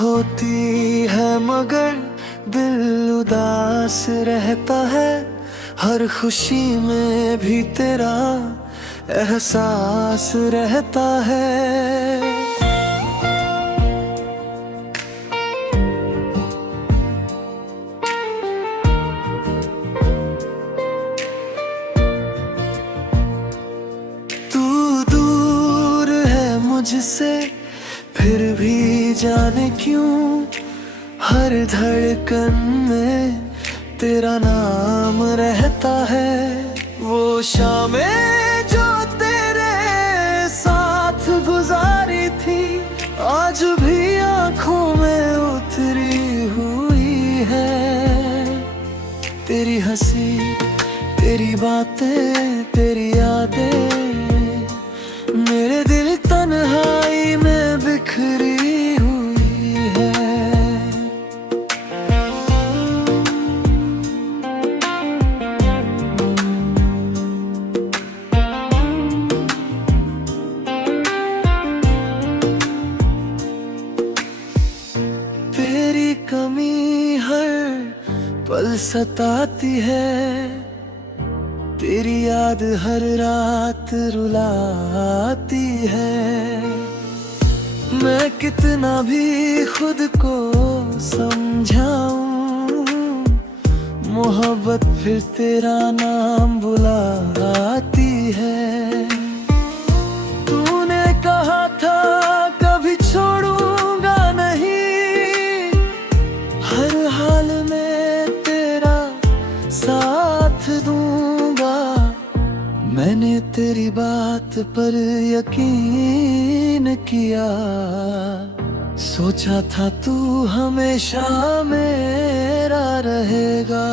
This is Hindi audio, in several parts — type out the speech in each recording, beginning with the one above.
होती है मगर दिल उदास रहता है। हर खुशी में भी तेरा एहसास रहता है। तू दूर है मुझसे फिर भी जाने क्यों हर धड़कन में तेरा नाम रहता है। वो शामें जो तेरे साथ गुजारी थी आज भी आंखों में उतरी हुई है। तेरी हंसी, तेरी बातें, तेरी यादें मेरे दिल तन्हाई में बिखरी हुई है। तेरी कमी हर पल सताती है। तेरी याद हर रात रुलाती है। मैं कितना भी खुद को समझाऊं मोहब्बत फिर तेरा नाम बुलाती है। तूने कहा था कभी छोड़ूंगा नहीं, हर हाल में तेरा साथ दूंगा। मैंने तेरी बात पर यकीन किया, सोचा था तू हमेशा मेरा रहेगा।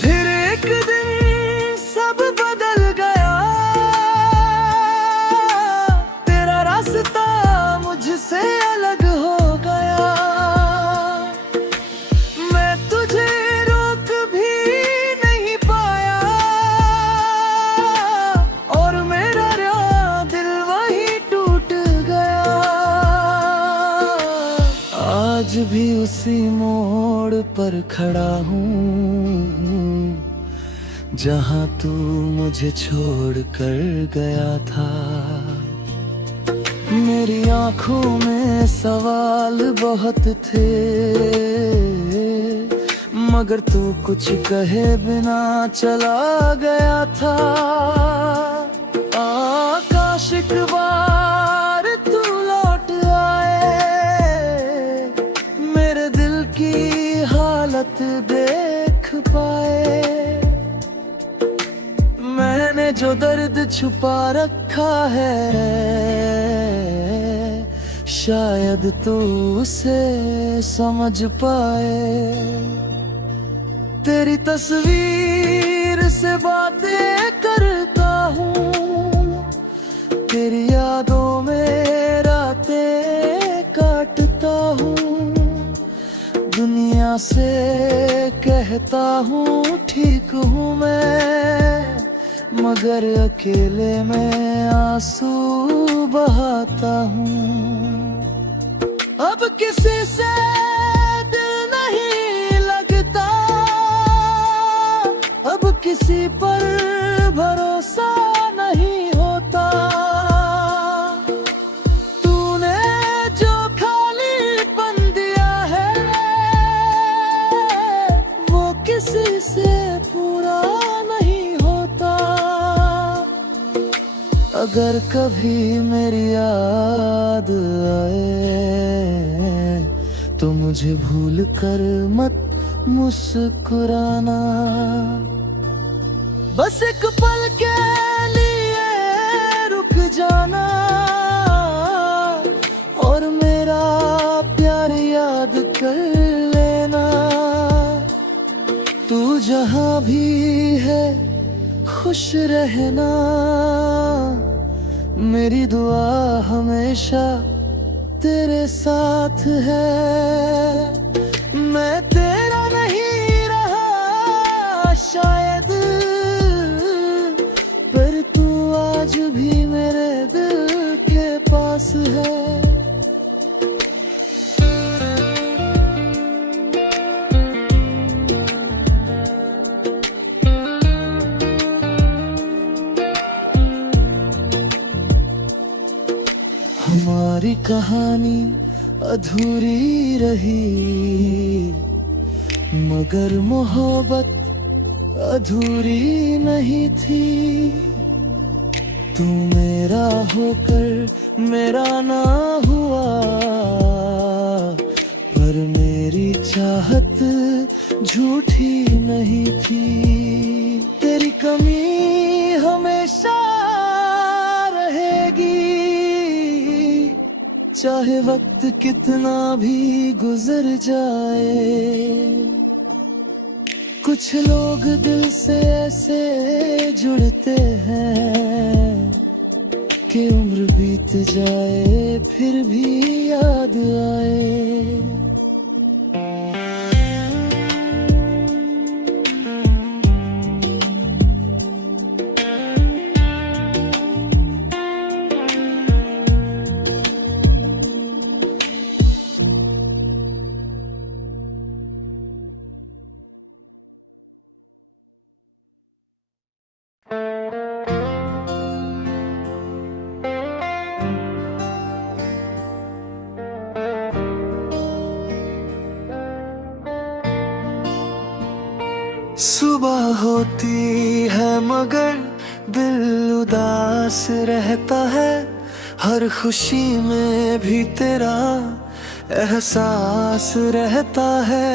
फिर एक दिन सब बदल गया, तेरा रास्ता मुझसे अलग हो गया। मैं तुझे रोक भी नहीं पाया और मेरा दिल वही टूट गया। आज भी उसी मोड़ पर खड़ा हूँ जहाँ तू मुझे छोड़ कर गया था। मेरी आंखों में सवाल बहुत थे मगर तू कुछ कहे बिना चला गया था। आकाश एक बार तू लौट आए, मेरे दिल की हालत देख पाए। मैंने जो दर्द छुपा रखा है शायद तू उसे समझ पाए। तेरी तस्वीर से बातें करता हूँ, तेरी यादों में रातें काटता हूँ। दुनिया से कहता हूँ ठीक हूँ मैं, मगर अकेले में आंसू बहाता हूँ। अब किसी से दिल नहीं लगता, अब किसी पर भरोसा नहीं होता। तूने जो खालीपन दिया है वो किसी से पूरा नहीं होता। अगर कभी मेरी याद आए तो मुझे भूल कर मत मुस्कुराना। बस एक पल के लिए रुक जाना और मेरा प्यार याद कर लेना। तू जहाँ भी है खुश रहना, मेरी दुआ हमेशा तेरे साथ है। मैं तेरा नहीं रहा शायद, पर तू आज भी मेरे दिल के पास है। कहानी अधूरी रही, मगर मोहब्बत अधूरी नहीं थी। तू मेरा होकर मेरा ना हुआ, पर मेरी चाहत झूठी नहीं थी। तेरी कमी हमेशा रहेगी, चाहे वक्त कितना भी गुजर जाए। कुछ लोग दिल से ऐसे जुड़ते हैं कि उम्र बीत जाए फिर भी याद आए। सुबह होती है मगर दिल उदास रहता है, हर खुशी में भी तेरा एहसास रहता है।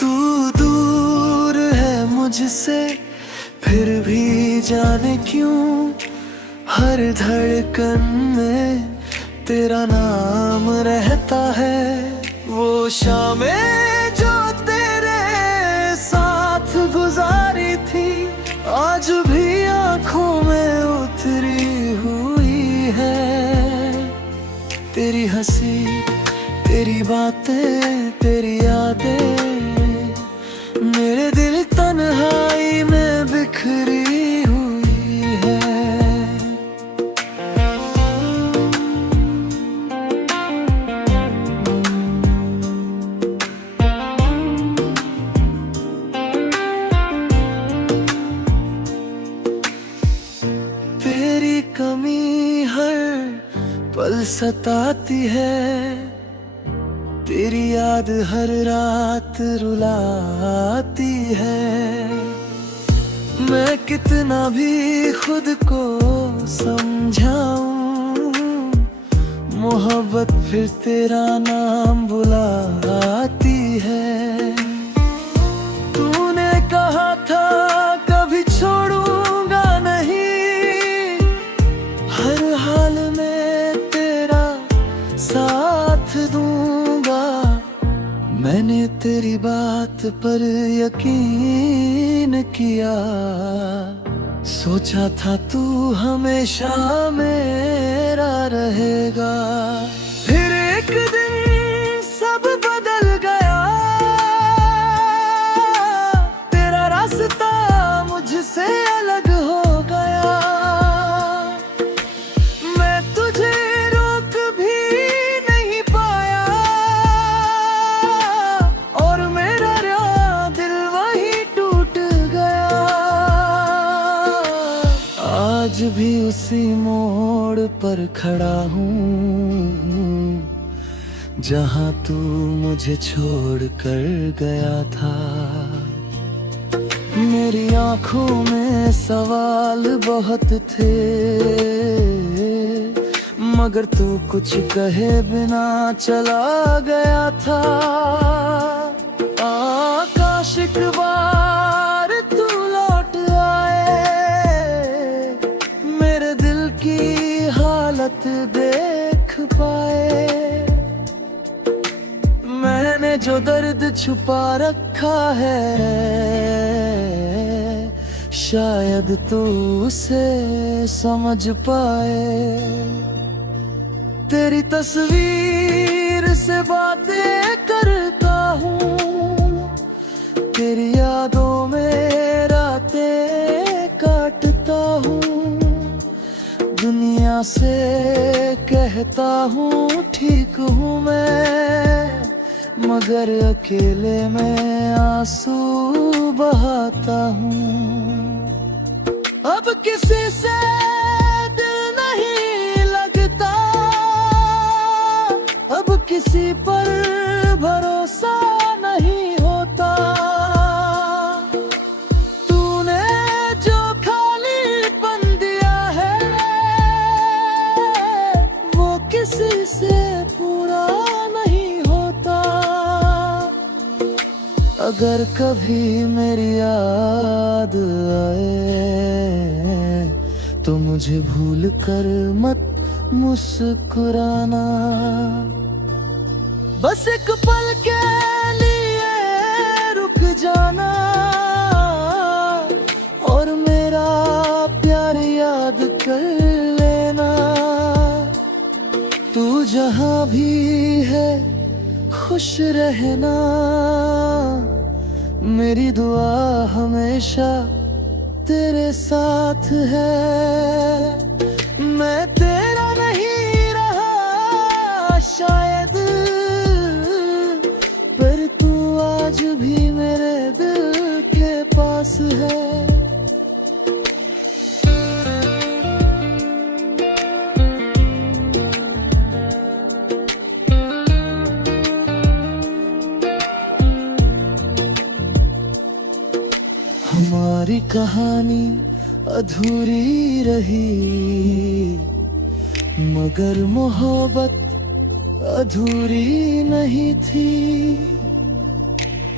तू दूर है मुझसे फिर भी जाने क्यों, हर धड़कन में तेरा नाम रहता है। वो शामें जो तेरे साथ गुजारी थी, आज भी आंखों में उतरी हुई है। तेरी हंसी, तेरी बातें, तेरी यादें मेरे दिल तन्हाई में बिखरी हुई है। तेरी कमी हर पल सताती है, तेरी याद हर रात रुलाती है। मैं कितना भी खुद को समझाऊं, मोहब्बत फिर तेरा नाम बुलाती है। तूने कहा था कभी छोड़ूंगा नहीं, हर हाल में तेरा साथ दूंगा। मैंने तेरी बात पर यकीन किया, सोचा था तू हमेशा मेरा रहेगा। फिर एक दिन सब बदल गया, तेरा रास्ता मुझसे अलग हो गया। मैं तुझे रोक भी नहीं पाया, और मेरा दिल वही टूट गया। आज भी उसी मोड़ पर खड़ा हूँ, जहाँ तू मुझे छोड़ कर गया था। मेरी आंखों में सवाल बहुत थे, मगर तू कुछ कहे बिना चला गया था। आकाश एक बार तू लौट आए, मेरे दिल की हालत देख पाए। मैंने जो दर्द छुपा रखा है, शायद तू उसे समझ पाए। तेरी तस्वीर से बातें करता हूँ, तेरी यादों में रातें काटता हूँ। दुनिया से कहता हूँ ठीक हूँ मैं, मगर अकेले में आंसू बहाता हूँ। अब किसी से दिल नहीं लगता, अब किसी पर भरोसा नहीं होता। तूने जो खालीपन दिया है वो किसी से पूरा नहीं होता। अगर कभी मेरी याद आए तो मुझे भूल कर मत मुस्कुराना। बस एक पल के लिए रुक जाना और मेरा प्यार याद कर लेना। तू जहाँ भी है खुश रहना, मेरी दुआ हमेशा तेरे साथ है। मैं तेरा नहीं रहा शायद, पर तू आज भी मेरे दिल के पास है। हमारी कहानी अधूरी रही, मगर मोहब्बत अधूरी नहीं थी।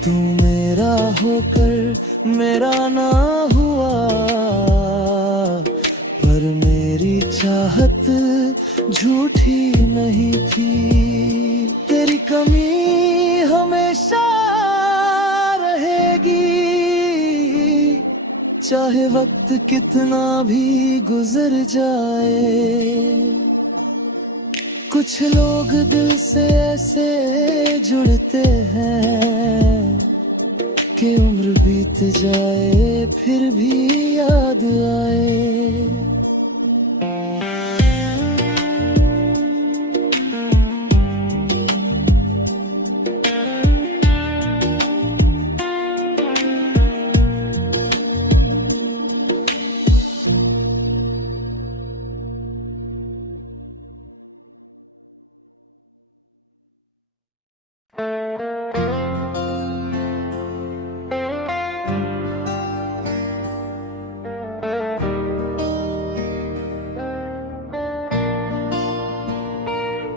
तू मेरा होकर मेरा ना हुआ, पर मेरी चाहत झूठी नहीं थी। तेरी कमी हमेशा रहेगी, चाहे वक्त कितना भी गुजर जाए। कुछ लोग दिल से ऐसे जुड़ते हैं कि उम्र बीत जाए फिर भी याद आए।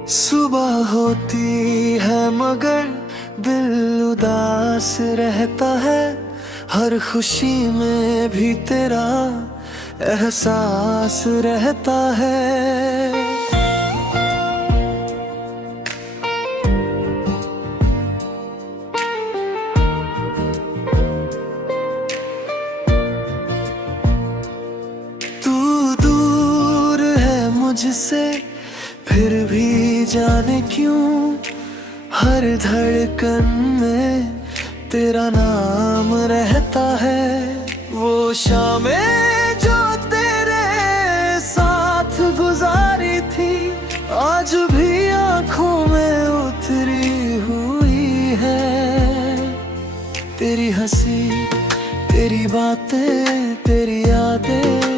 सुबह होती है मगर दिल उदास रहता है, हर खुशी में भी तेरा एहसास रहता है। तू दूर है मुझसे फिर भी जाने क्यों हर धड़कन में तेरा नाम रहता है। वो शामें जो तेरे साथ गुजारी थी आज भी आंखों में उतरी हुई है। तेरी हंसी, तेरी बातें, तेरी यादें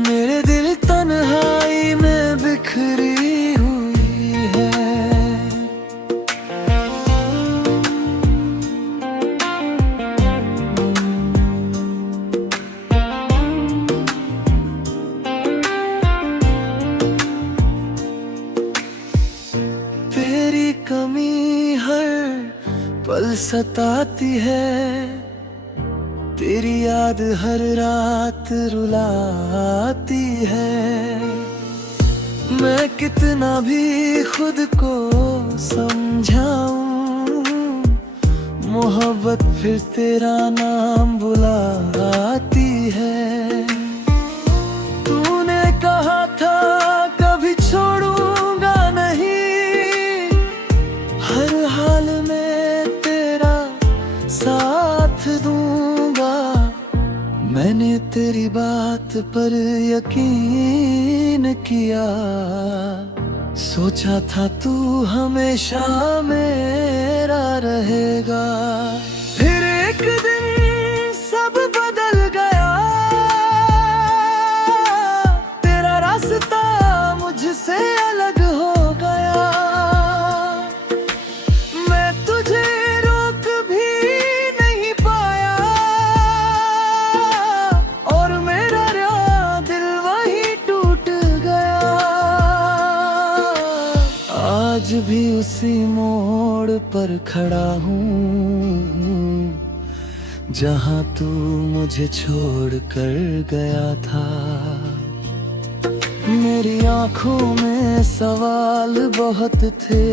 मेरे दिल तन्हाई में बिखरी हुई है। तेरी कमी हर पल सताती है, तेरी याद हर रात रुलाती है। मैं कितना भी खुद को समझाऊं, मोहब्बत फिर तेरा नाम बुलाती है। तूने कहा था कभी छोड़ूंगा नहीं, हर हाल में तेरा साथ दूंगा। मैंने तेरी बात पर यकीन किया, सोचा था तू हमेशा मेरा रहेगा, फिर एक दिन सब बदल गया। तेरा रास्ता मुझसे अलग हो गया। मैं तुझे रोक भी नहीं पाया, और मेरा दिल वही टूट गया। आज भी उसी मोड़ पर खड़ा हूँ, जहाँ तू मुझे छोड़ कर गया था। मेरी आंखों में सवाल बहुत थे,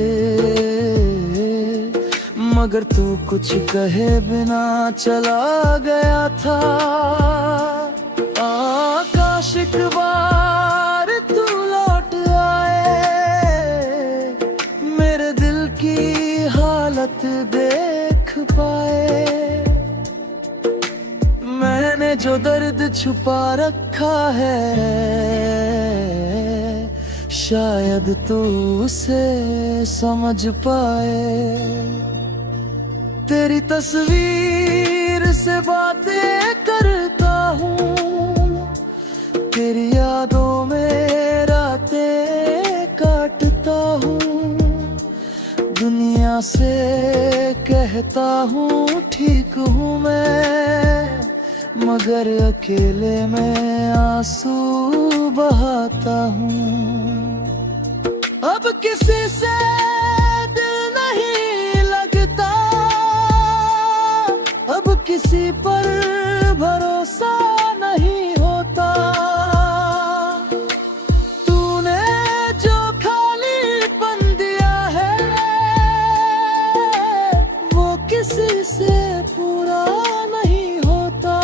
मगर तू कुछ कहे बिना चला गया था। आकाश एक बार तू लौट आए, मेरे दिल की हालत देख पाए। मैंने जो दर्द छुपा रखा है, शायद तू उसे समझ पाए। तेरी तस्वीर से बातें करता हूँ, तेरी यादों में रातें काटता हूँ। दुनिया से कहता हूँ ठीक हूँ मैं, मगर अकेले में आंसू बहाता हूँ। अब किसी से दिल नहीं लगता, अब किसी पर भरोसा नहीं होता। तूने जो खालीपन दिया है, वो किसी से पूरा नहीं होता।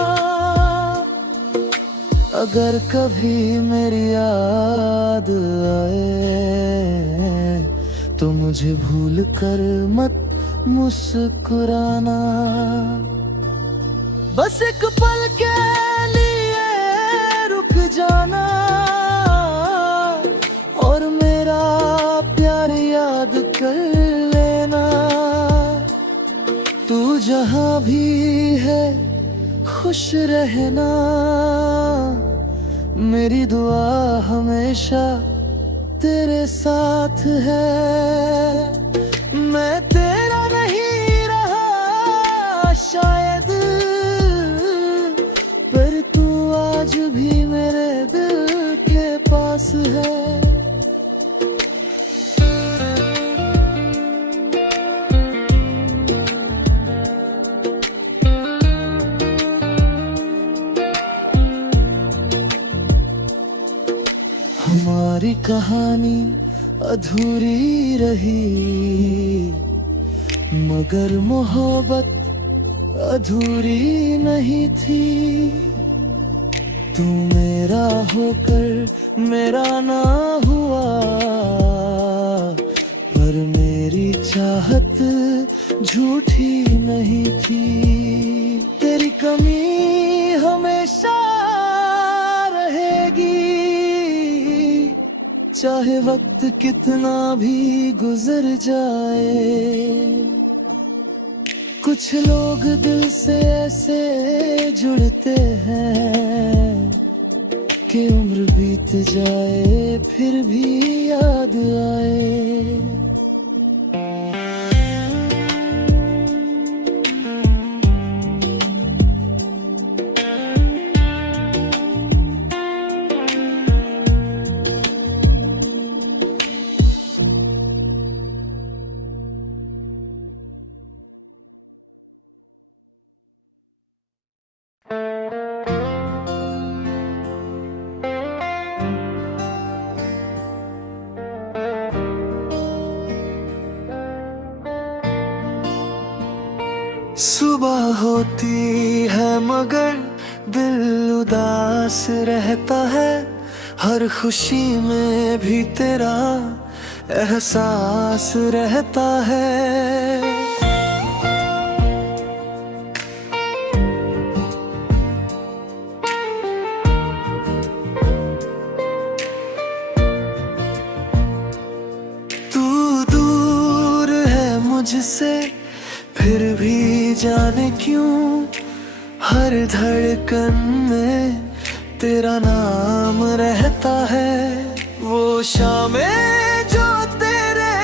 अगर कभी मेरी याद आए, तो मुझे भूल कर मत मुस्कुराना। बस एक पल के लिए रुक जाना, और मेरा प्यार याद कर लेना। तू जहाँ भी है खुश रहना, मेरी दुआ हमेशा तेरे साथ है। मैं तेरा नहीं रहा शायद, पर तू आज भी मेरे दिल के पास है। हमारी कहानी अधूरी रही, मगर मोहब्बत अधूरी नहीं थी। तू मेरा होकर मेरा ना हुआ, पर मेरी चाहत झूठी नहीं थी। तेरी कमी हमेशा रहेगी, चाहे वक्त कितना भी गुजर जाए। कुछ लोग दिल से ऐसे जुड़ते हैं कि उम्र बीत जाए फिर भी याद आए। सुबह होती है मगर दिल उदास रहता है, हर खुशी में भी तेरा एहसास रहता है। क्यों हर धड़कन में तेरा नाम रहता है। वो शामें जो तेरे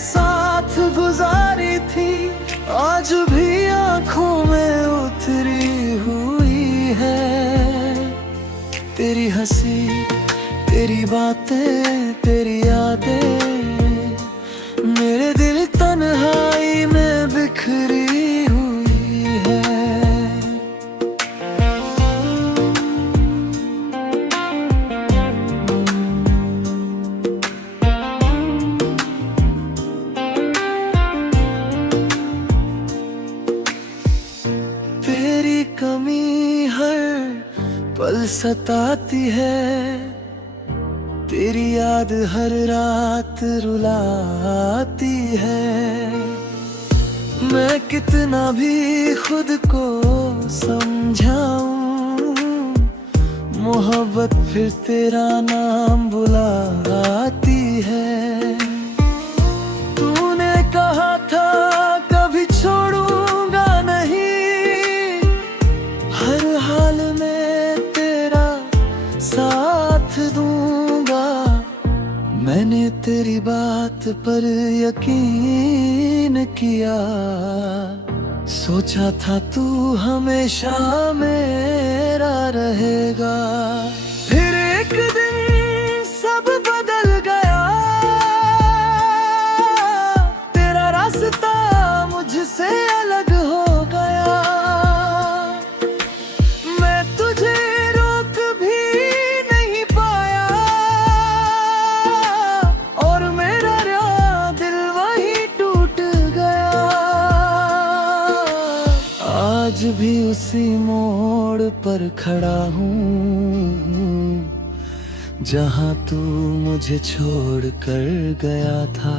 साथ गुजारी थी आज भी आंखों में उतरी हुई है। तेरी हंसी, तेरी बातें, तेरी यादें मेरे दिल तन्हाई में बिखरी हुई है। तेरी कमी हर पल सताती है, तेरी याद हर रात रुलाती है। मैं कितना भी खुद को समझाऊं, मोहब्बत फिर तेरा नाम बुलाती है। तूने कहा था कभी छोड़ूंगा नहीं, हर हाल में तेरा साथ दूंगा। मैंने तेरी बात पर यकीन किया, सोचा था तू हमेशा मेरा रहेगा। फिर एक दिन सब बदल गया, तेरा रास्ता मुझसे अलग हो गया। मैं तुझे रोक भी नहीं पाया और मेरा दिल वही टूट गया। आज भी उसी मोड़ पर खड़ा हूँ जहाँ तू मुझे छोड़ कर गया था।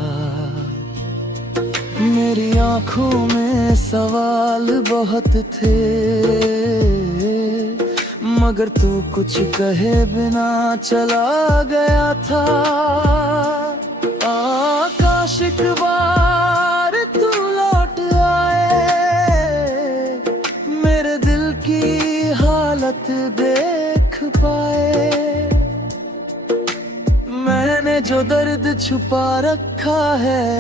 मेरी आंखों में सवाल बहुत थे, मगर तू कुछ कहे बिना चला गया था। आकाश एक बार तू लौट आए, मेरे दिल की हालत देख पाए। मैंने जो दर्द छुपा रखा है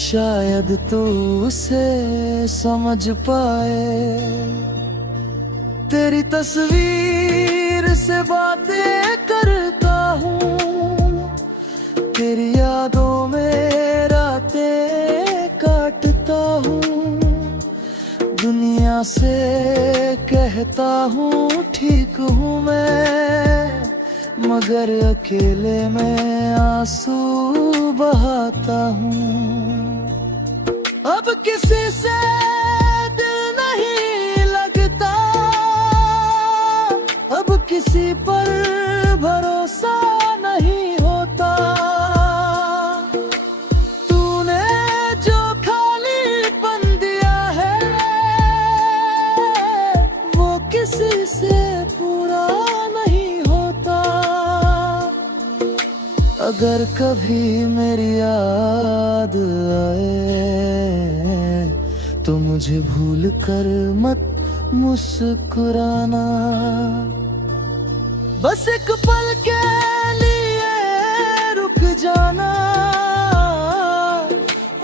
शायद तू उसे समझ पाए। तेरी तस्वीर से बातें करता हूँ, तेरी यादों में रातें काटता हूँ। दुनिया से कहता हूँ ठीक हूँ मैं, मगर अकेले में आंसू बहाता हूँ। अब किसी से दिल नहीं लगता, अब किसी पर भरोसा नहीं होता। तूने जो खालीपन दिया है वो किसी से पूरा नहीं होता। अगर कभी मेरी याद आए तो मुझे भूल कर मत मुस्कुराना। बस एक पल के लिए रुक जाना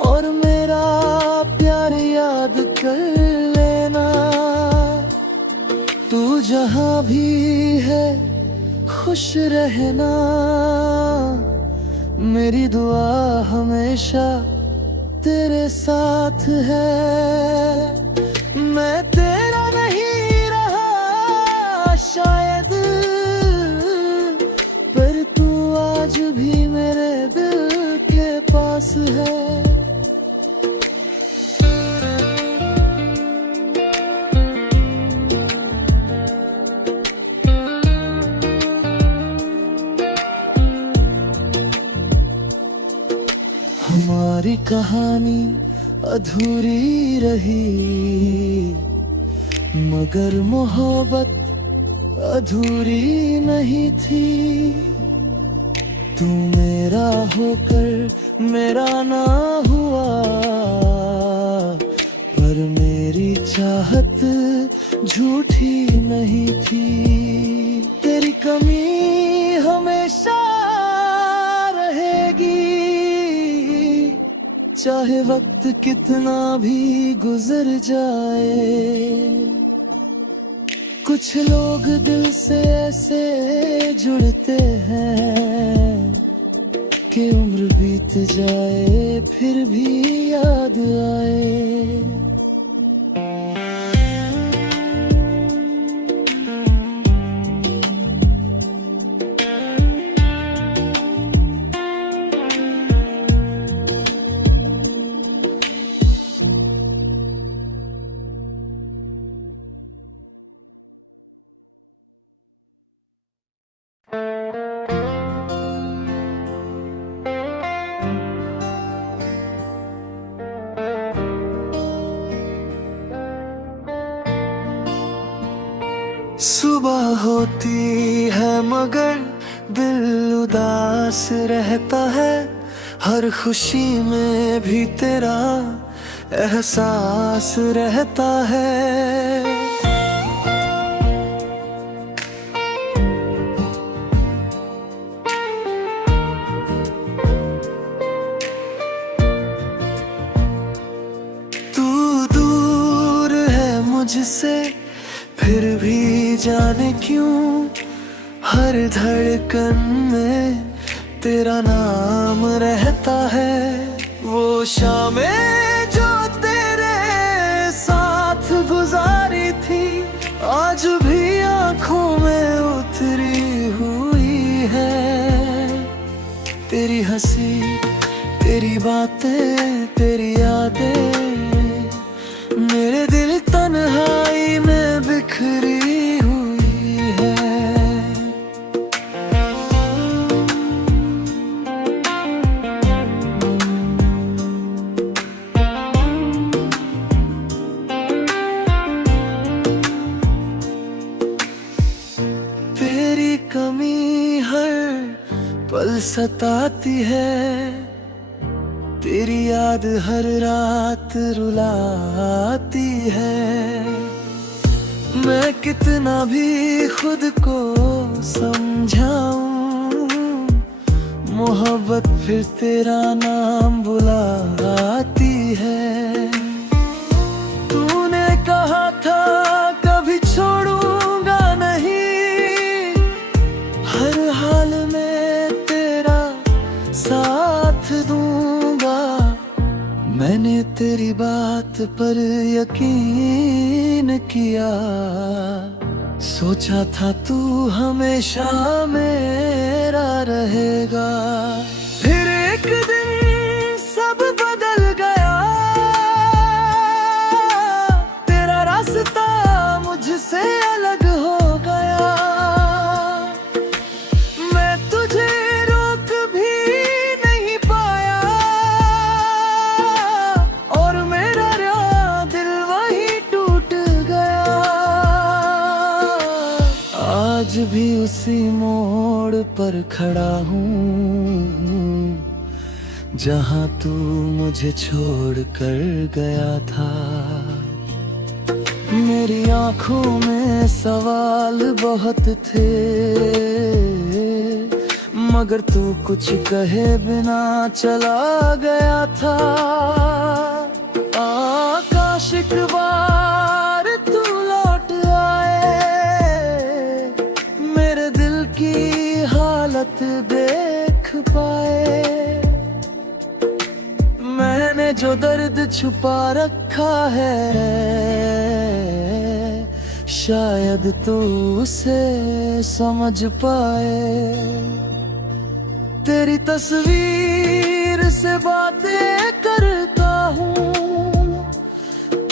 और मेरा प्यार याद कर लेना। तू जहाँ भी है खुश रहना, मेरी दुआ हमेशा तेरे साथ है। मैं तेरा नहीं रहा शायद, पर तू आज भी मेरे दिल के पास है। हमारी कहानी अधूरी रही, मगर मोहब्बत अधूरी नहीं थी। तू मेरा होकर मेरा ना हुआ, चाहत झूठी नहीं थी। तेरी कमी हमेशा रहेगी, चाहे वक्त कितना भी गुजर जाए। कुछ लोग दिल से ऐसे जुड़ते हैं कि उम्र बीत जाए फिर भी याद आए। सुबह होती है मगर दिल उदास रहता है, हर खुशी में भी तेरा एहसास रहता है। तू दूर है मुझसे फिर भी जाने क्यों हर धड़कन में तेरा नाम रहता है। वो शामें जो तेरे साथ गुजारी थी आज भी आंखों में उतरी हुई है। तेरी हंसी, तेरी बातें, तेरी यादें मेरे दिल तन्हाई में बिखरी हुई है। तेरी कमी हर पल सताती है, तेरी याद हर रात रुलाती है। मैं कितना भी खुद को समझाऊं, मोहब्बत फिर तेरा नाम बुलाती है। तूने कहा था कभी छोड़ूंगा नहीं, हर हाल में तेरा साथ दूंगा। मैंने तेरी बात पर यकीन किया, सोचा था तू हमेशा मेरा रहेगा। फिर एक दिन सब बदल गया, तेरा रास्ता मुझसे अलग हो गया। मैं तुझे रोक भी नहीं पाया और मेरा दिल वही टूट गया। आज भी उसी मोड़ पर खड़ा हूँ जहाँ तू मुझे छोड़ कर गया था। मेरी आंखों में सवाल बहुत थे, मगर तू कुछ कहे बिना चला गया था। आकाश एक बार तू लौट आए, मेरे दिल की हालत देख पाए। मैंने जो दर्द छुपा रखा है शायद तू उसे समझ पाए। तेरी तस्वीर से बातें करता हूँ,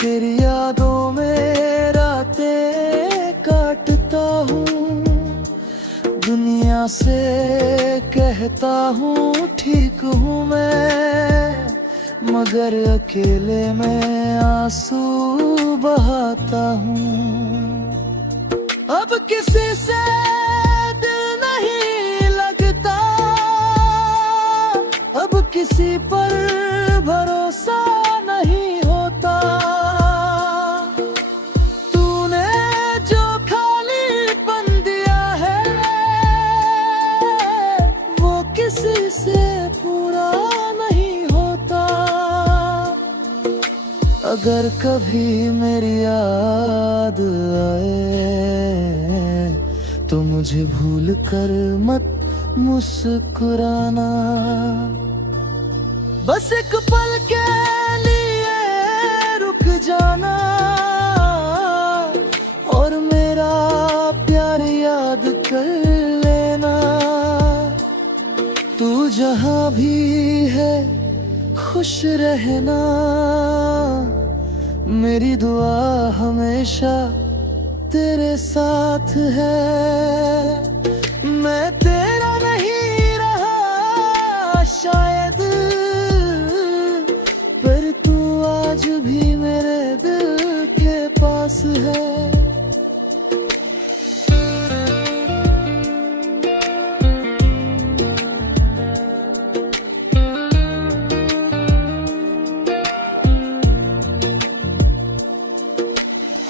तेरी यादों में रातें काटता हूँ। दुनिया से कहता हूँ ठीक हूँ मैं, मगर अकेले में आंसू बहाता हूँ। अब किसी से दिल नहीं लगता, अब किसी पर भरोसा नहीं होता। अगर कभी मेरी याद आए तो मुझे भूल कर मत मुस्कुराना। बस एक पल के लिए रुक जाना और मेरा प्यार याद कर लेना। तू जहां भी है खुश रहना, मेरी दुआ हमेशा तेरे साथ है। मैं तेरा नहीं रहा शायद, पर तू आज भी मेरे दिल के पास है।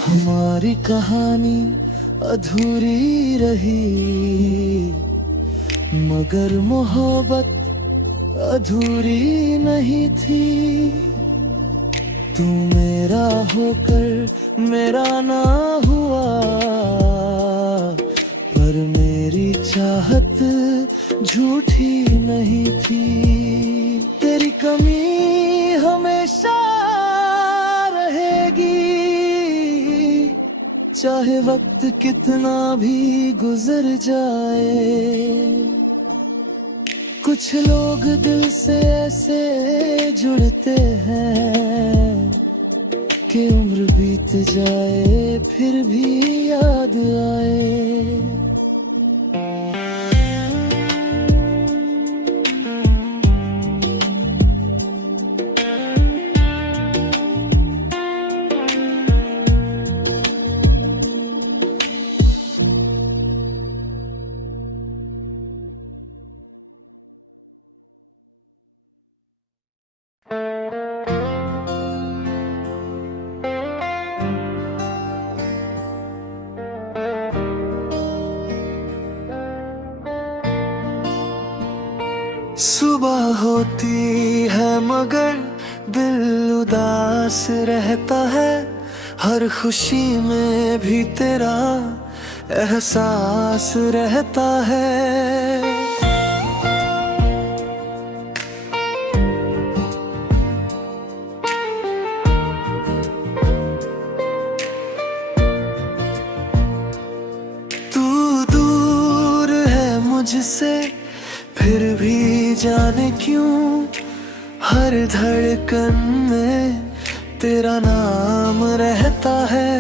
हमारी कहानी अधूरी रही, मगर मोहब्बत अधूरी नहीं थी। तू मेरा होकर मेरा ना हुआ, पर मेरी चाहत झूठी नहीं थी। तेरी कमी हमेशा रहेगी, चाहे वक्त कितना भी गुजर जाए। कुछ लोग दिल से ऐसे जुड़ते हैं कि उम्र बीत जाए फिर भी याद आए। सुबह होती है मगर दिल उदास रहता है, हर खुशी में भी तेरा एहसास रहता है। तू दूर है मुझसे फिर भी जाने क्यों, हर धड़कन में तेरा नाम रहता है।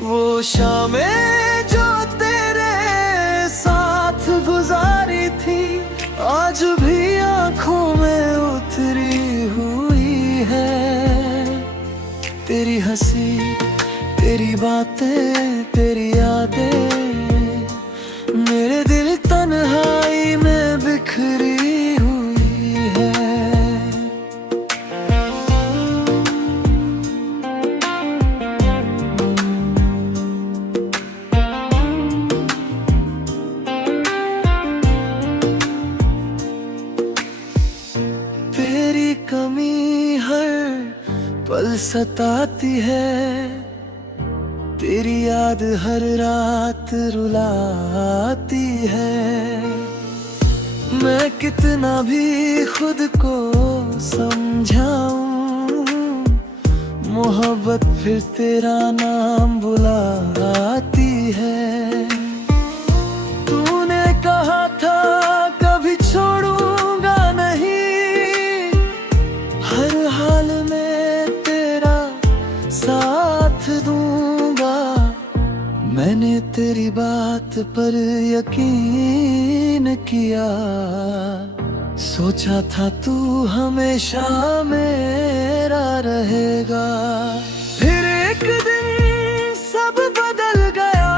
वो शामें जो तेरे साथ गुजारी थी, आज भी आंखों में उतरी हुई है। तेरी हंसी, तेरी बातें, तेरी यादें मेरे दिल तन्हाई में बिखरी हुई है। तेरी कमी हर पल सताती है, तेरी याद हर रात रुलाती है। मैं कितना भी खुद को समझाऊं, मोहब्बत फिर तेरा नाम बुलाती है। तूने कहा था कभी छोड़ूंगा नहीं, हर हाल में तेरा साथ दूंगा। मैंने तेरी बात पर यकीन किया, सोचा था तू हमेशा मेरा रहेगा। फिर एक दिन सब बदल गया,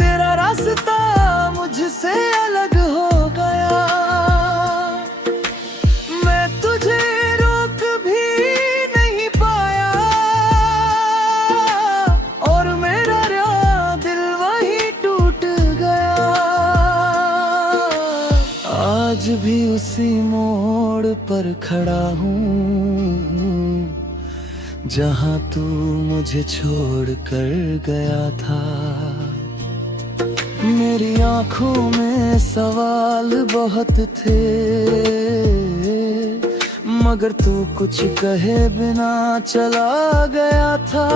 तेरा रास्ता मुझसे अलग हो गया। मैं तुझे रोक भी नहीं पाया और मेरा दिल वही टूट गया। आज भी उसी मोड़ पर खड़ा हूँ, जहाँ तू मुझे छोड़ कर गया था। मेरी आंखों में सवाल बहुत थे, मगर तू कुछ कहे बिना चला गया था।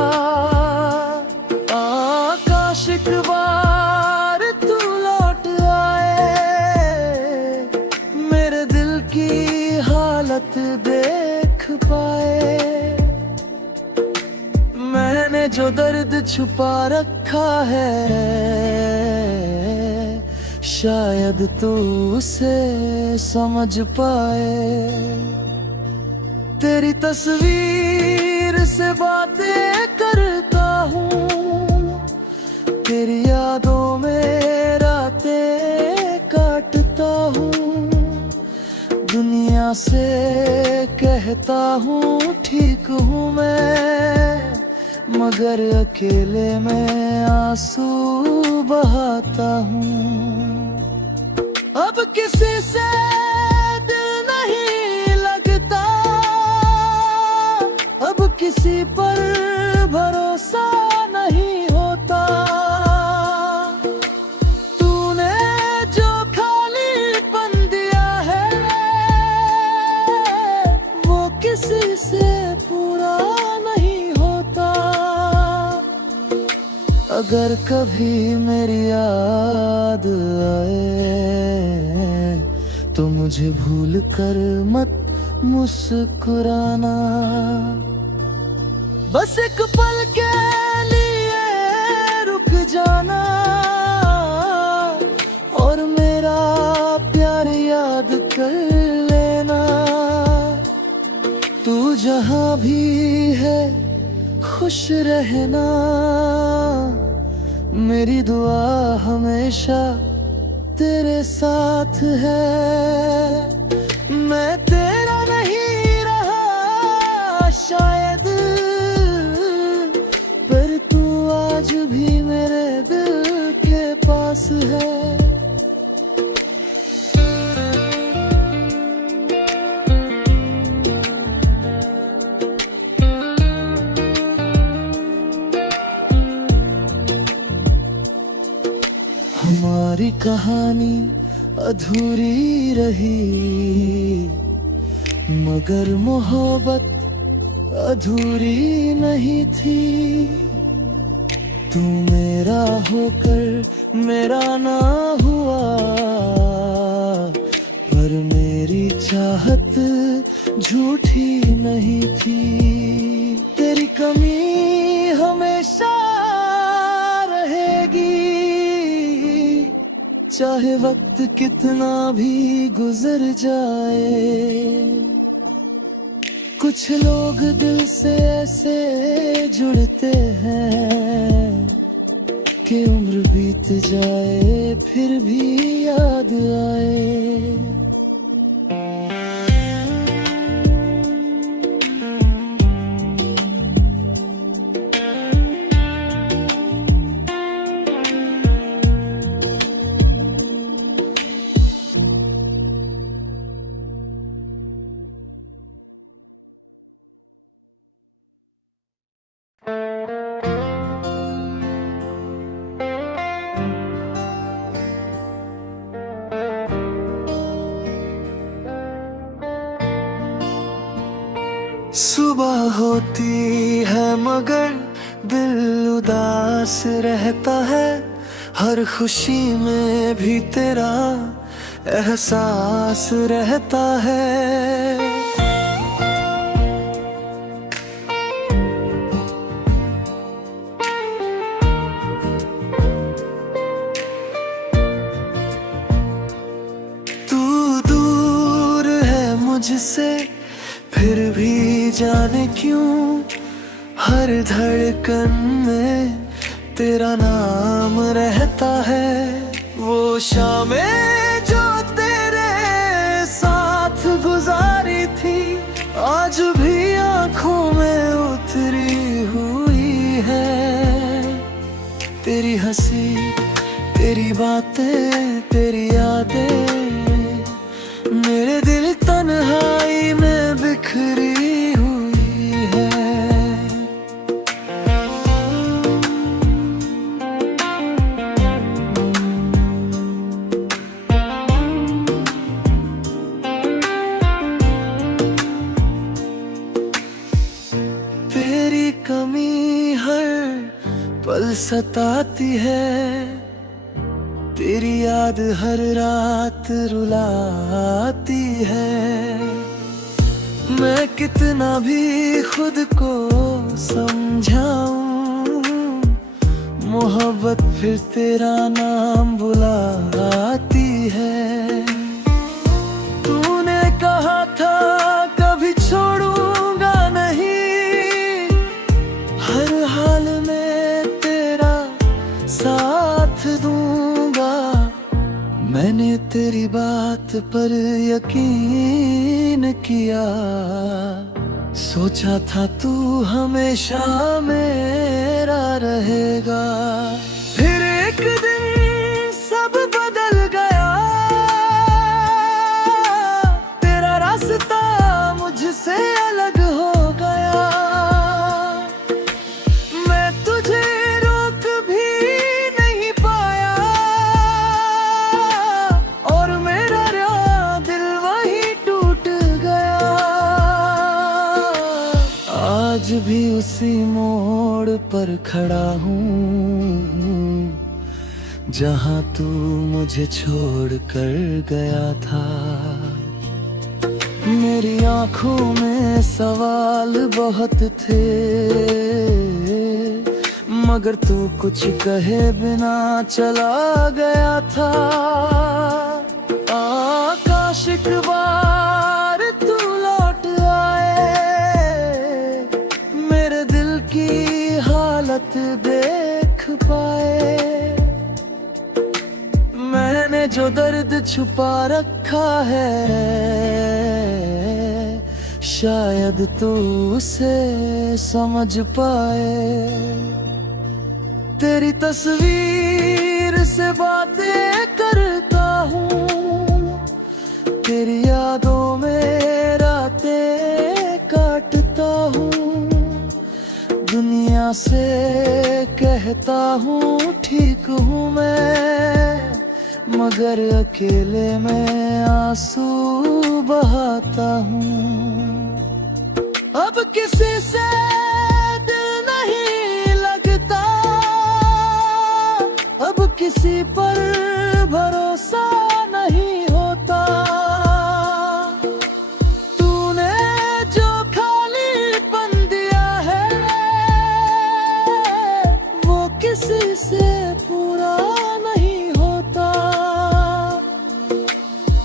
आकाश एक बार तू लौट आए, मेरे दिल की हालत देख पाए। मैंने जो दर्द छुपा रखा है, शायद तू उसे समझ पाए। तेरी तस्वीर से बातें करता हूँ, तेरी यादों में रातें काटता हूँ। दुनिया से कहता हूँ ठीक हूँ मैं, मगर अकेले में आंसू बहाता हूँ। अब किसी से दिल नहीं लगता, अब किसी पर भरोसा नहीं होता। तूने जो खालीपन दिया है, वो किसी से पूरा नहीं होता। अगर कभी मेरी याद आए, तो मुझे भूल कर मत मुस्कुराना। बस एक पल के लिए रुक जाना, और मेरा प्यार याद कर लेना। तू जहाँ भी है खुश रहना, मेरी दुआ हमेशा तेरे साथ है। मैं तेरा नहीं रहा शायद, पर तू आज भी मेरे दिल के पास है। हमारी कहानी अधूरी रही, मगर मोहब्बत अधूरी नहीं थी। तू मेरा होकर मेरा ना हुआ, पर मेरी चाहत झूठी नहीं थी। तेरी कमी हमेशा रहेगी, चाहे वक्त कितना भी गुजर जाए। कुछ लोग दिल से ऐसे जुड़ते हैं कि उम्र बीत जाए फिर भी याद आए। सुबह होती है मगर दिल उदास रहता है, हर खुशी में भी तेरा एहसास रहता है। तू दूर है मुझसे, फिर भी जाने क्यों हर धड़कन में तेरा नाम रहता है। वो शामें जो तेरे साथ गुजारी थी, आज भी आंखों में उतरी हुई है। तेरी हंसी, तेरी बातें, तेरी यादें मेरे दिल तन्हाई में बिखरी हुई है। हर पल सताती है, तेरी याद हर रात रुलाती है। मैं कितना भी खुद को समझाऊं, मोहब्बत फिर तेरा नाम बुलाती है। तूने कहा था कभी छोड़ूंगा नहीं, हर हाल में तेरा साथ दूंगा। मैंने तेरी बात पर यकीन किया, सोचा था तू हमेशा मेरा रहेगा। फिर एक दिन सब बदल गया, तेरा रास्ता मुझसे अलग हो गया। मैं तुझे रोक भी नहीं पाया, और मेरा दिल वहीं टूट गया। आज भी उसी मोड़ पर खड़ा हूँ, जहाँ तू मुझे छोड़ कर गया था। मेरी आंखों में सवाल बहुत थे, मगर तू कुछ कहे बिना चला गया था। आकाश एक बार तू लौट आए, मेरे दिल की हालत देख पाए। मैंने जो दर्द छुपा रखा है, शायद तू उसे समझ पाए। तेरी तस्वीर से बातें करता हूँ, तेरी यादों में रातें काटता हूँ। दुनिया से कहता हूँ ठीक हूँ मैं, मगर अकेले में आंसू बहाता हूँ। अब किसी से दिल नहीं लगता, अब किसी पर भरोसा नहीं होता। तूने जो खालीपन दिया है, वो किसी से पूरा नहीं होता।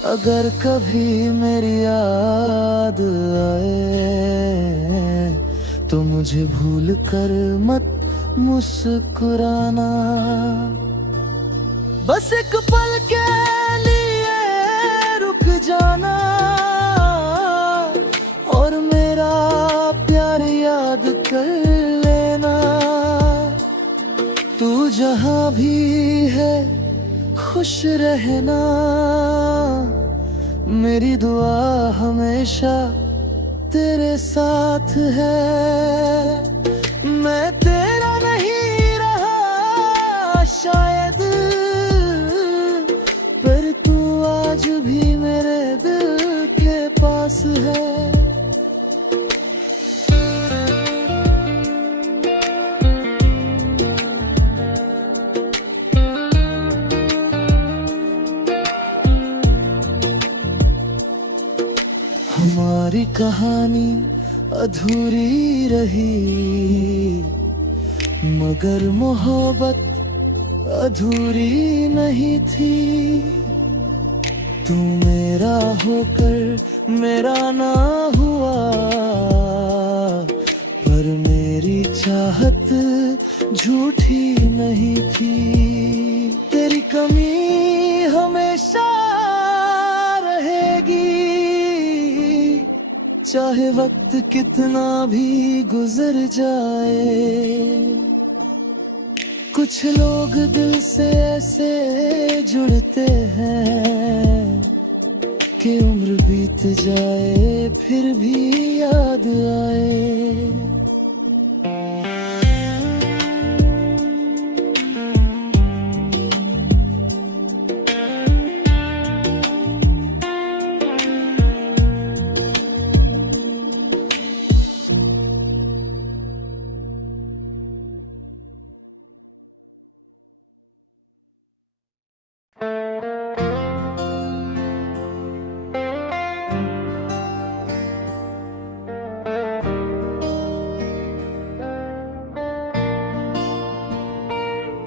अगर कभी मेरी याद आए, तो मुझे भूल कर मत मुस्कुराना। बस एक पल के लिए रुक जाना, और मेरा प्यार याद कर लेना। तू जहाँ भी है खुश रहना, मेरी दुआ हमेशा तेरे साथ है। मैं तेरा नहीं रहा शायद, पर तू आज भी मेरे दिल के पास है। हमारी कहानी अधूरी रही, मगर मोहब्बत अधूरी नहीं थी। तू मेरा होकर मेरा ना हुआ, पर मेरी चाहत झूठी नहीं थी। तेरी कमी हमेशा रहेगी, चाहे वक्त कितना भी गुजर जाए। कुछ लोग दिल से ऐसे जुड़ते हैं कि उम्र बीत जाए फिर भी याद आए।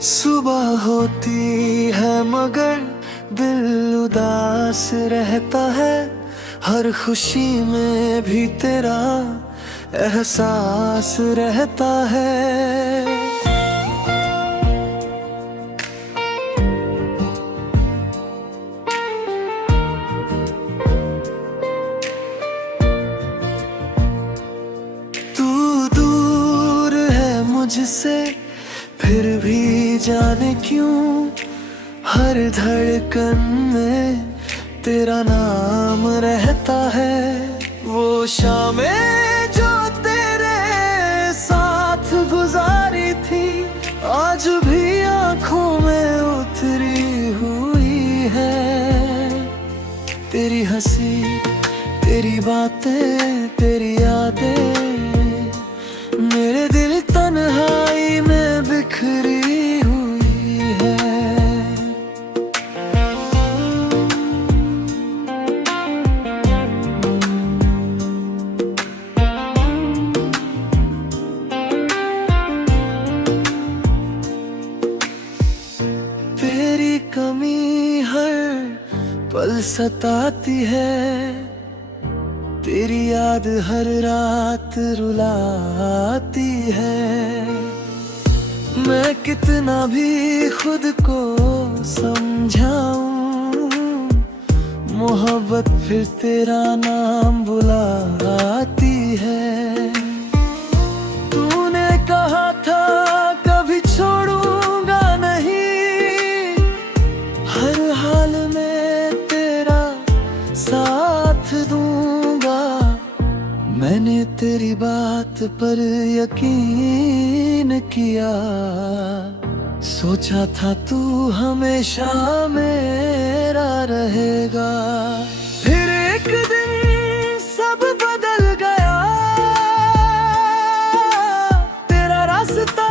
सुबह होती है मगर दिल उदास रहता है, हर खुशी में भी तेरा एहसास रहता है। तू दूर है मुझसे फिर भी जाने क्यों हर धड़कन में तेरा नाम रहता है। वो शामें जो तेरे साथ गुजारी थी आज भी आंखों में उतरी हुई है। तेरी हंसी, तेरी बातें, तेरी यादें मेरे दिल तन्हाई में बिखरी हुई है। तेरी कमी हर पल सताती है, तेरी याद हर रात रुलाती है। मैं कितना भी खुद को समझाऊं, मोहब्बत फिर तेरा नाम बुलाती है। तूने कहा था कभी छोड़ूंगा नहीं, हर हाल में तेरा साथ दूंगा। मैंने तेरी बात पर यकीन किया, सोचा था तू हमेशा मेरा रहेगा। फिर एक दिन सब बदल गया, तेरा रास्ता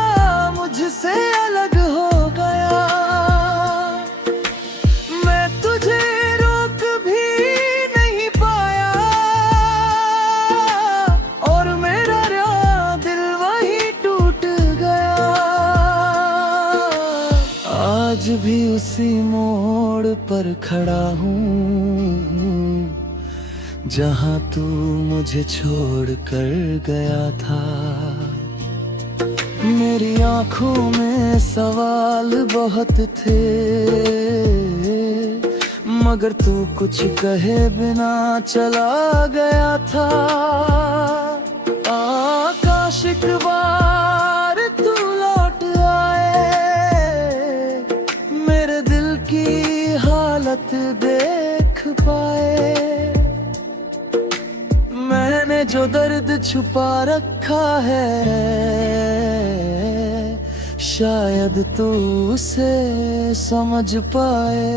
मुझसे अलग हो गया। मैं तुझे रोक भी नहीं पाया और मेरा दिल वहीं टूट गया। आज भी उसी मोड़ पर खड़ा हूँ जहाँ तू मुझे छोड़ कर गया था। मेरी आंखों में सवाल बहुत थे, मगर तू कुछ कहे बिना चला गया था। आकाश एक बार तू लौट आए, मेरे दिल की हालत देख पाए। मैंने जो दर्द छुपा रखा है शायद तू उसे समझ पाए।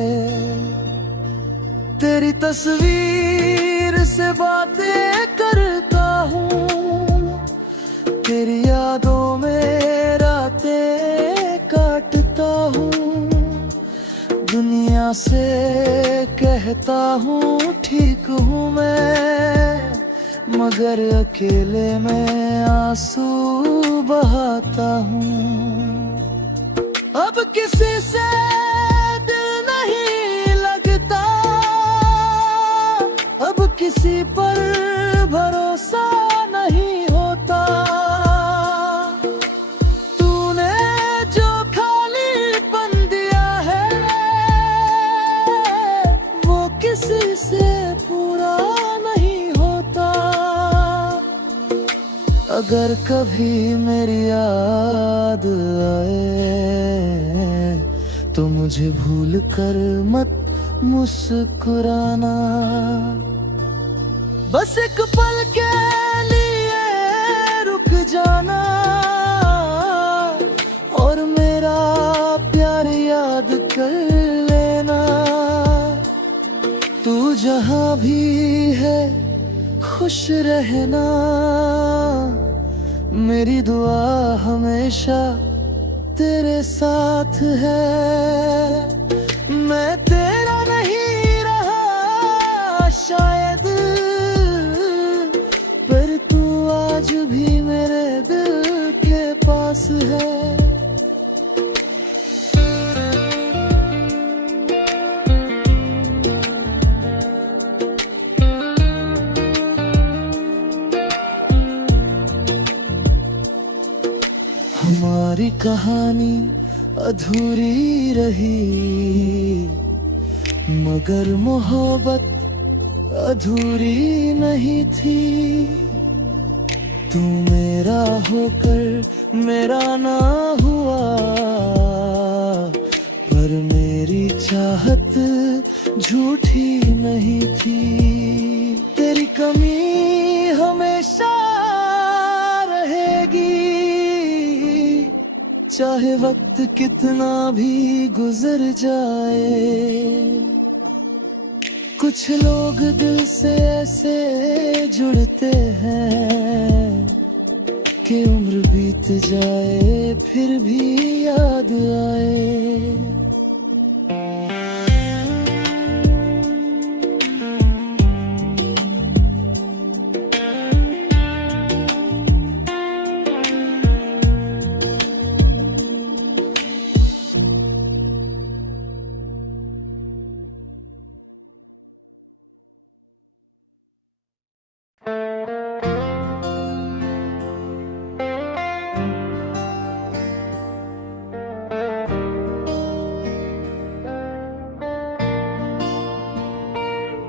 तेरी तस्वीर से बातें करता हूँ, तेरी यादों में रातें काटता हूँ। दुनिया से कहता हूँ ठीक हूँ मैं, मगर अकेले में आंसू बहाता हूँ। अब किसी से दिल नहीं लगता, अब किसी पर भरोसा नहीं होता। तूने जो खालीपन दिया है वो किसी से पूरा नहीं होता। अगर कभी मेरी याद आए तो मुझे भूल कर मत मुस्कुराना। बस एक पल के लिए रुक जाना और मेरा प्यार याद कर लेना। तू जहाँ भी है खुश रहना, मेरी दुआ हमेशा तेरे साथ है। मैं तेरा नहीं रहा शायद, पर तू आज भी मेरे दिल के पास है। हमारी कहानी अधूरी रही, मगर मोहब्बत अधूरी नहीं थी। तू मेरा होकर मेरा ना हुआ, पर मेरी चाहत झूठी नहीं थी। तेरी कमी हमेशा रहेगी, चाहे वक्त कितना भी गुजर जाए। कुछ लोग दिल से ऐसे जुड़ते हैं कि उम्र बीत जाए फिर भी याद आए।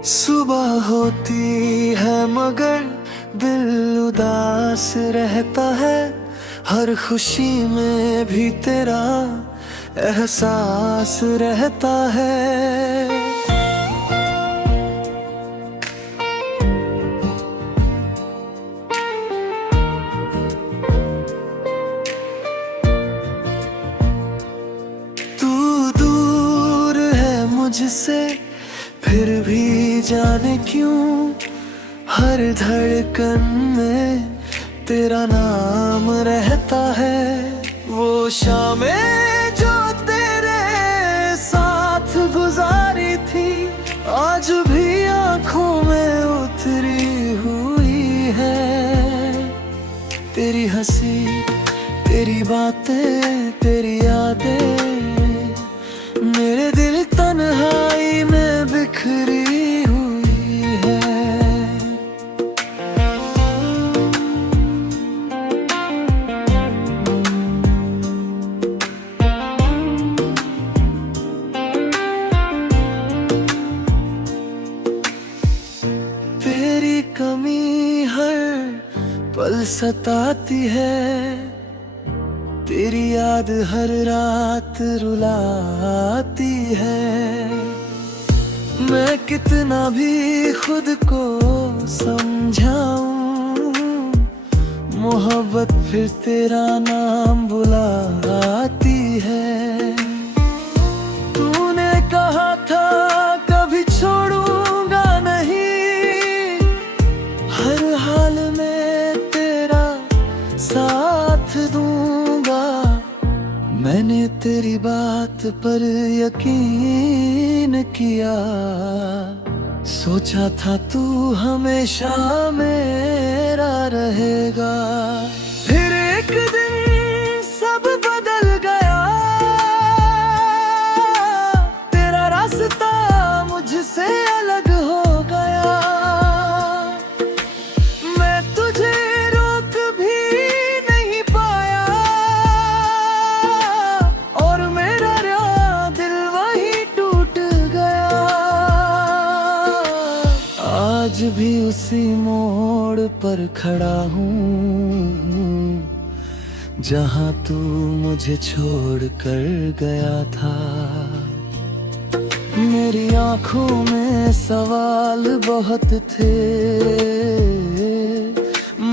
सुबह होती है मगर दिल उदास रहता है, हर खुशी में भी तेरा एहसास रहता है। तू दूर है मुझसे फिर भी जाने क्यों, हर धड़कन में तेरा नाम रहता है। वो शामें जो तेरे साथ गुजारी थी, आज भी आंखों में उतरी हुई है। तेरी हंसी, तेरी बातें, तेरी यादें मेरे दिल तन्हाई में बिखरी हुई है। तेरी कमी हर पल सताती है, तेरी याद हर रात रुलाती है। मैं कितना भी खुद को समझाऊं, मोहब्बत फिर तेरा नाम बुलाती है। तूने कहा था कभी छोड़ूंगा नहीं, हर हाल में तेरा साथ दूंगा। मैंने तेरी बात पर यकीन किया, सोचा था तू हमेशा मेरा रहेगा। फिर एक दिन सब बदल गया, तेरा रास्ता मुझसे अलग हो गया। मैं तुझे रोक भी नहीं पाया, और मेरा दिल वहीं टूट गया। आज भी उसी मोड़ पर खड़ा हूँ, जहाँ तू मुझे छोड़ कर गया था। मेरी आंखों में सवाल बहुत थे,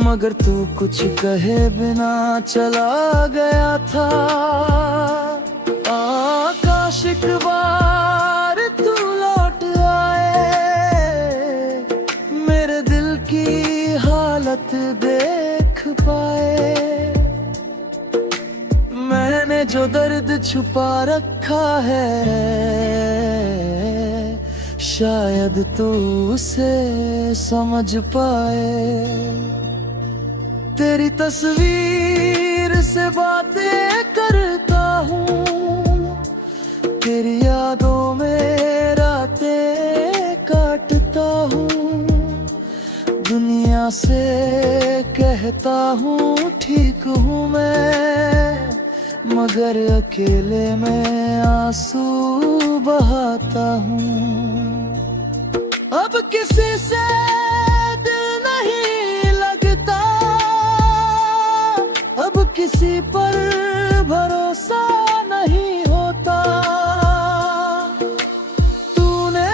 मगर तू कुछ कहे बिना चला गया था। आकाश एक बार तू लौट आए, मेरे दिल की हालत देख पाए। मैंने जो दर्द छुपा रखा है, शायद तू उसे समझ पाए। तेरी तस्वीर से बातें करता हूँ, तेरी यादों में रातें काटता हूँ। दुनिया से कहता हूँ ठीक हूँ मैं, मगर अकेले में आंसू बहाता हूँ। अब किसी से दिल नहीं लगता, अब किसी पर भरोसा नहीं होता। तूने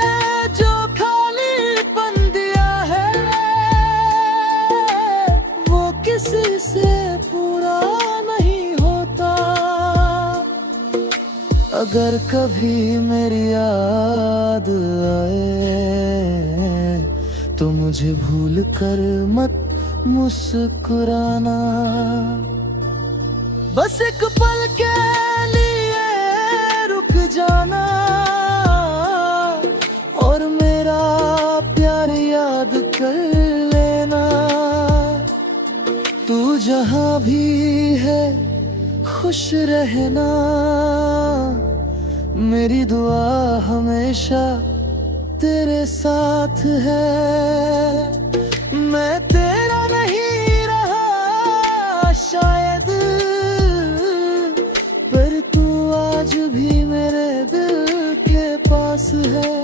जो खालीपन दिया है वो किसी से पूरा नहीं होता। अगर कभी मेरी याद आए तो मुझे भूल कर मत मुस्कुराना। बस एक पल के लिए रुक जाना और मेरा प्यार याद कर लेना। तू जहाँ भी है खुश रहना, मेरी दुआ हमेशा तेरे साथ है। मैं तेरा नहीं रहा शायद, पर तू आज भी मेरे दिल के पास है।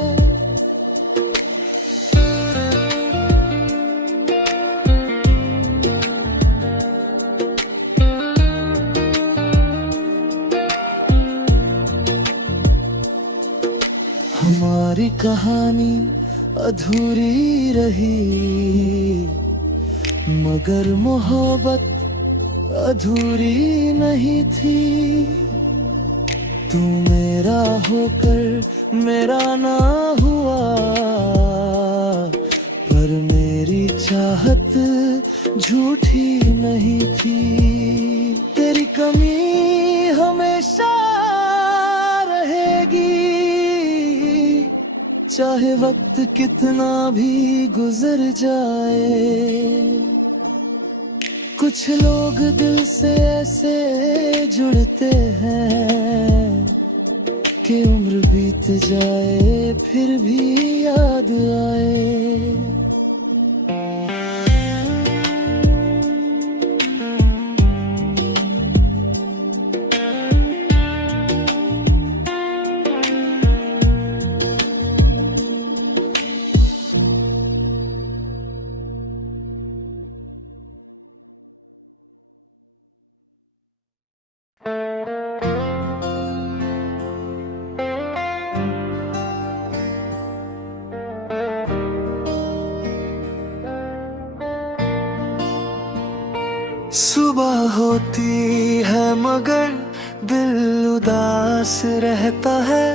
हमारी कहानी अधूरी रही, मगर मोहब्बत अधूरी नहीं थी। तू मेरा होकर मेरा ना हुआ, पर मेरी चाहत झूठी नहीं थी। तेरी कमी हमेशा रहेगी, चाहे वक्त कितना भी गुजर जाए। कुछ लोग दिल से ऐसे जुड़ते हैं कि उम्र बीत जाए फिर भी याद आए। सुबह होती है मगर दिल उदास रहता है,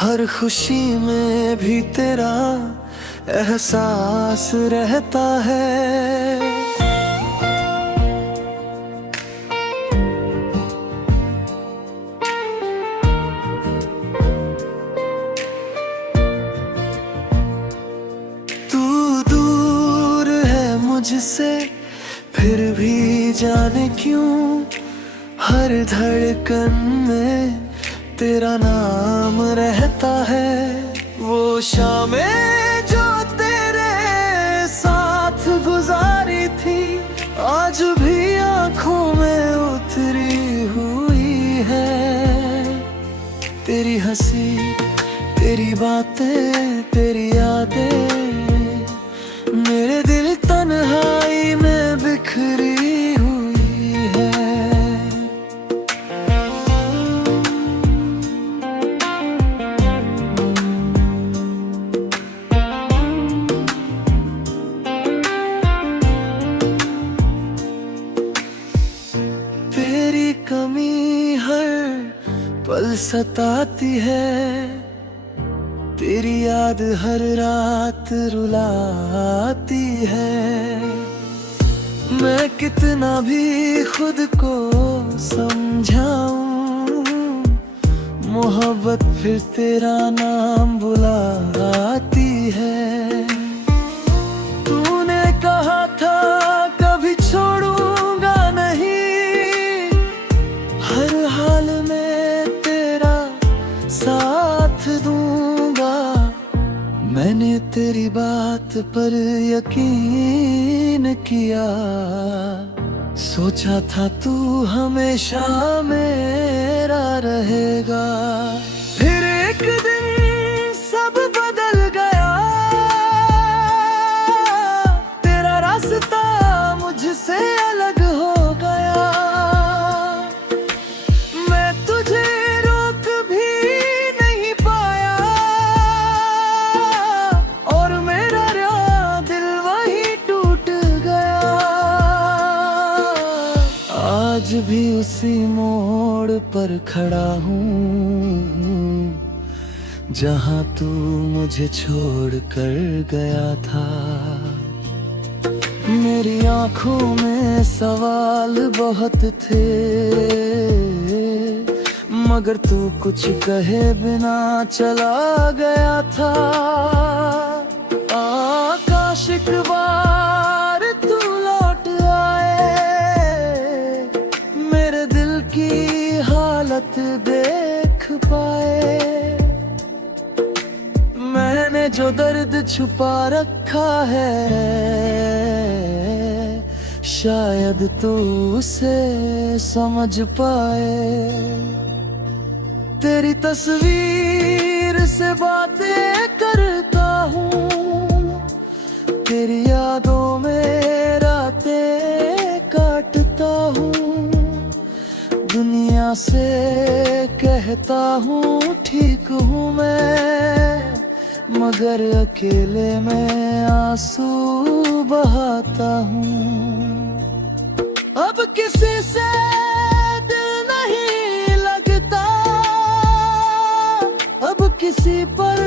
हर खुशी में भी तेरा एहसास रहता है। तू दूर है मुझसे फिर भी जाने क्यों हर धड़कन में तेरा नाम रहता है। वो शामें जो तेरे साथ गुजारी थी आज भी आंखों में उतरी हुई है। तेरी हंसी, तेरी बातें, तेरी यादें मेरे दिल तन्हाई में बिखरी हुई है। तेरी कमी हर पल सताती है, तेरी याद हर रात रुलाती है। मैं कितना भी खुद को समझाऊं, मोहब्बत फिर तेरा नाम बुलाती है। तूने कहा था कभी छोड़ूंगा नहीं, हर हाल में तेरा साथ दूंगा। मैंने तेरी बात पर यकीन किया, सोचा था तू हमेशा मेरे रहेगा। फिर एक दिन सब बदल गया, तेरा रास्ता मुझसे अलग हो गया। मैं तुझे रोक भी नहीं पाया, और मेरा दिल वही टूट गया। आज भी उसी मोड़ पर खड़ा हूँ, जहाँ तू मुझे छोड़ कर गया था। मेरी आंखों में सवाल बहुत थे, मगर तू कुछ कहे बिना चला गया था। आकाश एक बार तू लौट आए, मेरे दिल की हालत देख पाए। मैंने जो दर्द छुपा रखा है, शायद तू उसे समझ पाए। तेरी तस्वीर से बातें करता हूँ, तेरी यादों में रातें काटता हूँ। दुनिया से कहता हूँ ठीक हूँ मैं, मगर अकेले में आंसू बहाता हूँ। अब किसी से दिल नहीं लगता, अब किसी पर